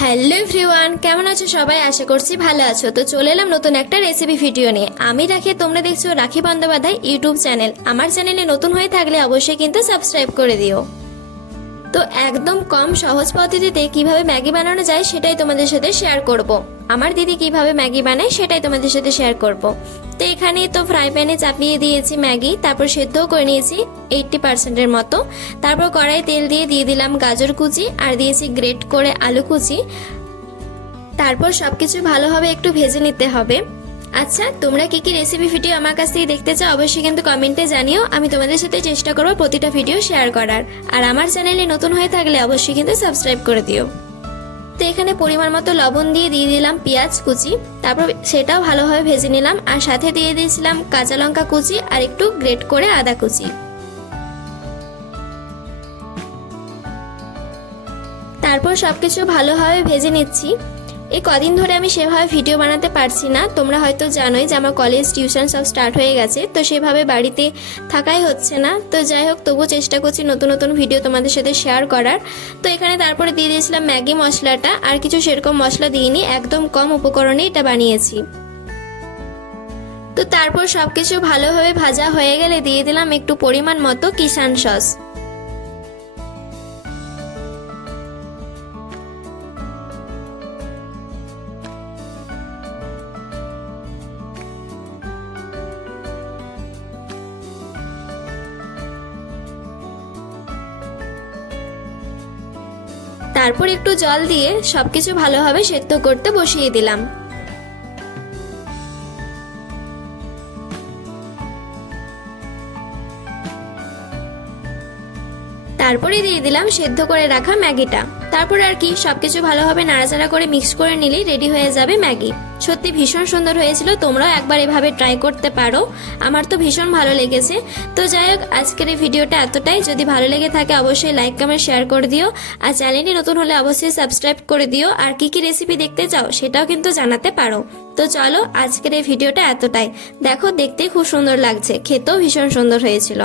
Hello everyone, কেমন আছো সবাই? আশা করছি ভালো আছো। তো চলে এলাম নতুন একটা রেসিপি ভিডিও নিয়ে। আমি রাখি, তোমরা দেখছো রাখি বন্দ্যোপাধ্যায় ইউটিউব চ্যানেল। আমার চ্যানেলে নতুন হয়ে থাকলে অবশ্যই কিন্তু সাবস্ক্রাইব করে দিও। তো একদম কম সহজ পদ্ধতিতে কিভাবে ম্যাগি বানানো যায় সেটাই তোমাদের সাথে শেয়ার করব। আমার দিদি কিভাবে ম্যাগি বানায় সেটাই তোমাদের সাথে শেয়ার করব। তো এখানে তো ফ্রাই প্যানে চাপিয়ে দিয়েছি ম্যাগি, তারপর সেদ্ধও করে নিয়েছি 80% মতো। তারপর কড়াই তেল দিয়ে দিলাম গাজর কুচি আর দিয়েছি গ্রেট করে আলু কুচি। তারপর সবকিছু ভালোভাবে একটু ভেজে নিতে হবে। আচ্ছা, তোমরা কি কি রেসিপি ভিডিও আমার কাছ থেকে দেখতে চাও অবশ্যই কিন্তু কমেন্টে জানিও। আমি তোমাদের সাথে চেষ্টা করবো প্রতিটা ভিডিও শেয়ার করার। আর আমার চ্যানেলে নতুন হয়ে থাকলে অবশ্যই কিন্তু সাবস্ক্রাইব করে দিও। তো এখানে পরিমাণ মতো লবণ দিয়ে দিলাম পেঁয়াজ কুচি, তারপর সেটাও ভালোভাবে ভেজে নিলাম। আর সাথে দিয়ে দিয়েছিলাম কাঁচা লঙ্কা কুচি আর একটু গ্রেট করে আদা কুচি। তারপর সবকিছু ভালোভাবে ভেজে নিচ্ছি। এই কদিন ধরে আমি সেভাবে ভিডিও বানাতে পারছি না। তোমরা হয়তো জানোই যে আমার কলেজ টিউশন সব স্টার্ট হয়ে গেছে, তো সেভাবে বাড়িতে থাকাই হচ্ছে না। তো যাই হোক, তবুও চেষ্টা করছি নতুন নতুন ভিডিও তোমাদের সাথে শেয়ার করার। তো এখানে তারপরে দিয়ে দিয়েছিলাম ম্যাগি মশলাটা, আর কিছু সেরকম মশলা দিইনি, একদম কম উপকরণে এটা বানিয়েছি। তো তারপর সবকিছু ভালোভাবে ভাজা হয়ে গেলে দিয়ে দিলাম একটু পরিমাণ মতো কিষান সস। তারপর একটু জল দিয়ে সবকিছু ভালোভাবে সেদ্ধ করতে বসিয়ে দিলাম। তারপরে দিয়ে দিলাম সেদ্ধ করে রাখা ম্যাগিটা। তারপর আর কি, সবকিছু ভালোভাবে নাড়াচাড়া করে মিক্স করে নিলেই রেডি হয়ে যাবে ম্যাগি। সত্যি ভীষণ সুন্দর হয়েছিল, তোমরাও একবার এভাবে ট্রাই করতে পারো। আমার তো ভীষণ ভালো লেগেছে। তো যাই হোক, আজকের এই ভিডিওটা এতটাই। যদি ভালো লেগে থাকে অবশ্যই লাইক কমেন্ট শেয়ার করে দিও। আর চ্যানেলটি নতুন হলে অবশ্যই সাবস্ক্রাইব করে দিও। আর কি কি রেসিপি দেখতে চাও সেটাও কিন্তু জানাতে পারো। তো চলো, আজকের এই ভিডিওটা এতটাই। দেখো, দেখতে খুব সুন্দর লাগছে, খেতেও ভীষণ সুন্দর হয়েছিল।